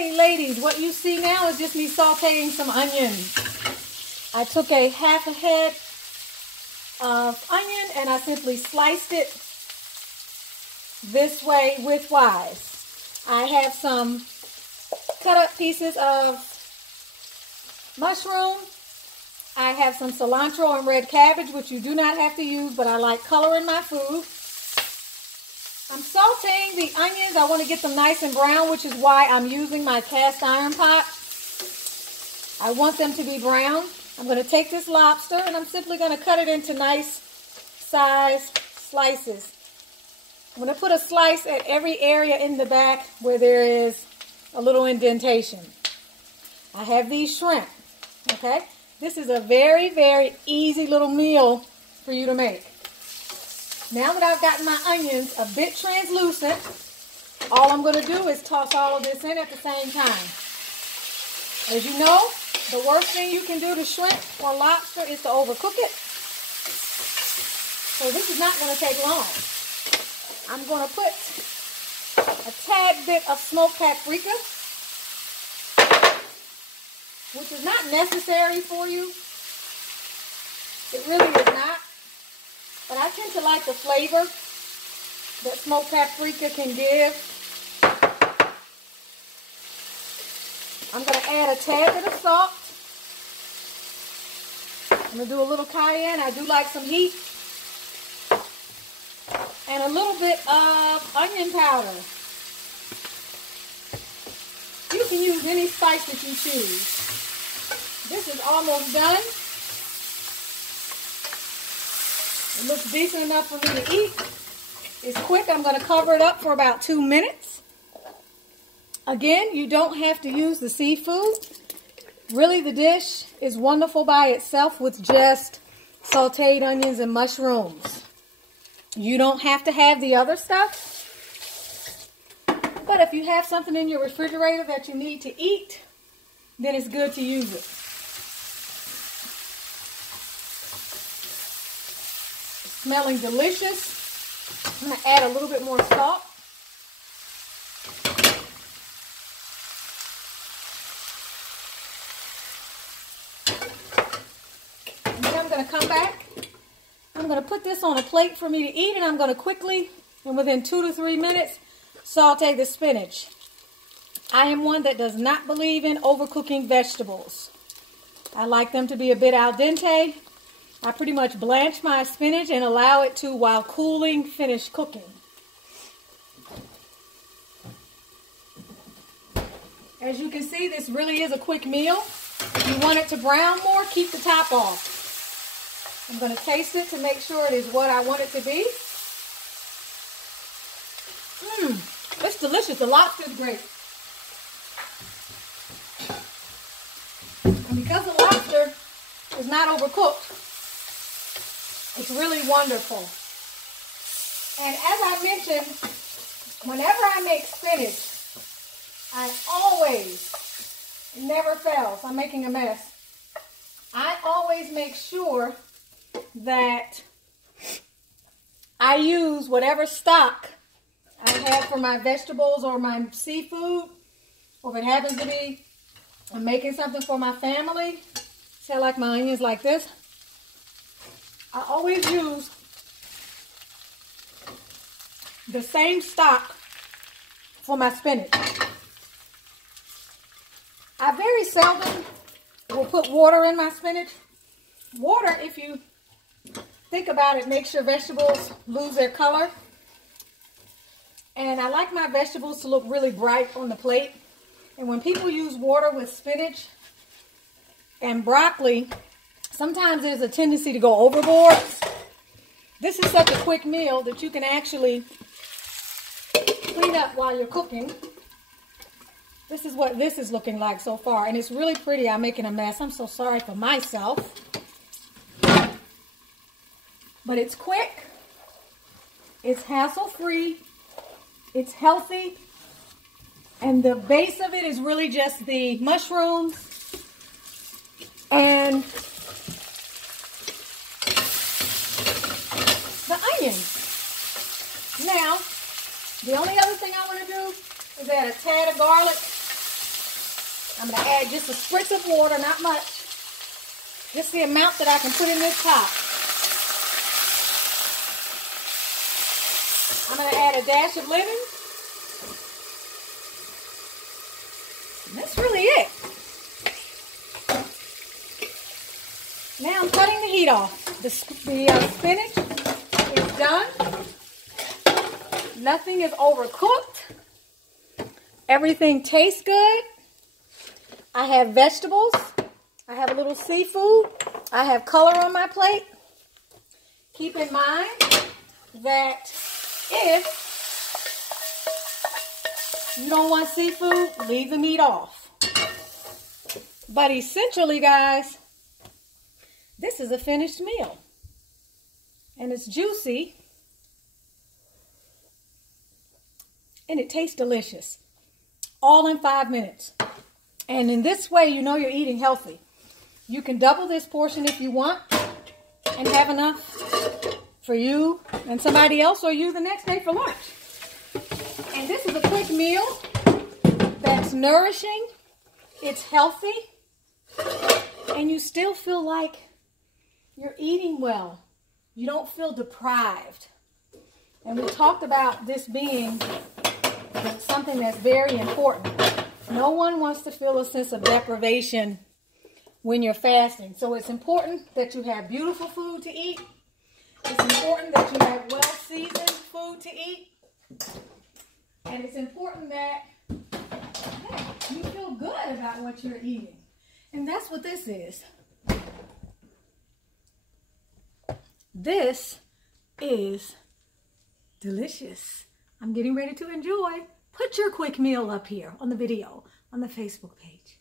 Hey ladies, what you see now is just me sauteing some onions. I took a half a head of onion and I simply sliced it this way widthwise. I have some cut up pieces of mushroom. I have some cilantro and red cabbage, which you do not have to use, but I like color in my food. I'm sauteing the onions. I want to get them nice and brown, which is why I'm using my cast iron pot. I want them to be brown. I'm going to take this lobster and I'm simply going to cut it into nice size slices. I'm going to put a slice at every area in the back where there is a little indentation. I have these shrimp, okay? This is a very, very easy little meal for you to make. Now that I've gotten my onions a bit translucent, all I'm going to do is toss all of this in at the same time. As you know, the worst thing you can do to shrimp or lobster is to overcook it. So this is not going to take long. I'm going to put a tad bit of smoked paprika, which is not necessary for you. It really is not. But I tend to like the flavor that smoked paprika can give. I'm going to add a tad bit of salt. I'm going to do a little cayenne. I do like some heat. And a little bit of onion powder. You can use any spice that you choose. This is almost done. It looks decent enough for me to eat. It's quick. I'm going to cover it up for about 2 minutes. Again, you don't have to use the seafood. Really, the dish is wonderful by itself with just sauteed onions and mushrooms. You don't have to have the other stuff. But if you have something in your refrigerator that you need to eat, then it's good to use it. Smelling delicious. I'm going to add a little bit more salt. And then I'm going to come back. I'm going to put this on a plate for me to eat, and I'm going to quickly, and within 2 to 3 minutes, saute the spinach. I am one that does not believe in overcooking vegetables. I like them to be a bit al dente. I pretty much blanch my spinach and allow it to, while cooling, finish cooking. As you can see, this really is a quick meal. If you want it to brown more, keep the top off. I'm going to taste it to make sure it is what I want it to be. It's delicious. The lobster is great. And because the lobster is not overcooked, it's really wonderful. And as I mentioned, whenever I make spinach, I always, it never fails, I'm making a mess, I always make sure that I use whatever stock I have for my vegetables or my seafood, or if it happens to be I'm making something for my family. See, I like my onions like this. I always use the same stock for my spinach. I very seldom will put water in my spinach. Water, if you think about it, makes your vegetables lose their color. And I like my vegetables to look really bright on the plate. And when people use water with spinach and broccoli, sometimes there's a tendency to go overboard. This is such a quick meal that you can actually clean up while you're cooking. This is what this is looking like so far. And it's really pretty. I'm making a mess. I'm so sorry for myself. But it's quick. It's hassle-free. It's healthy. And the base of it is really just the mushrooms and the onions. Now, the only other thing I want to do is add a tad of garlic I'm going to add just a spritz of water, not much. Just the amount that I can put in this pot. I'm going to add a dash of lemon. And that's really it. Now I'm cutting the heat off. The spinach is done. Nothing is overcooked. Everything tastes good. I have vegetables. I have a little seafood. I have color on my plate. Keep in mind that if you don't want seafood, leave the meat off. But essentially, guys, this is a finished meal. And it's juicy. And it tastes delicious. All in 5 minutes. And in this way, you know you're eating healthy. You can double this portion if you want and have enough for you and somebody else or you the next day for lunch. And this is a quick meal that's nourishing, it's healthy, and you still feel like you're eating well. You don't feel deprived. And we talked about this being something that's very important. No one wants to feel a sense of deprivation when you're fasting. So it's important that you have beautiful food to eat. It's important that you have well-seasoned food to eat. And it's important that you feel good about what you're eating. And that's what this is. This is delicious. I'm getting ready to enjoy. Put your quick meal up here on the video on the Facebook page.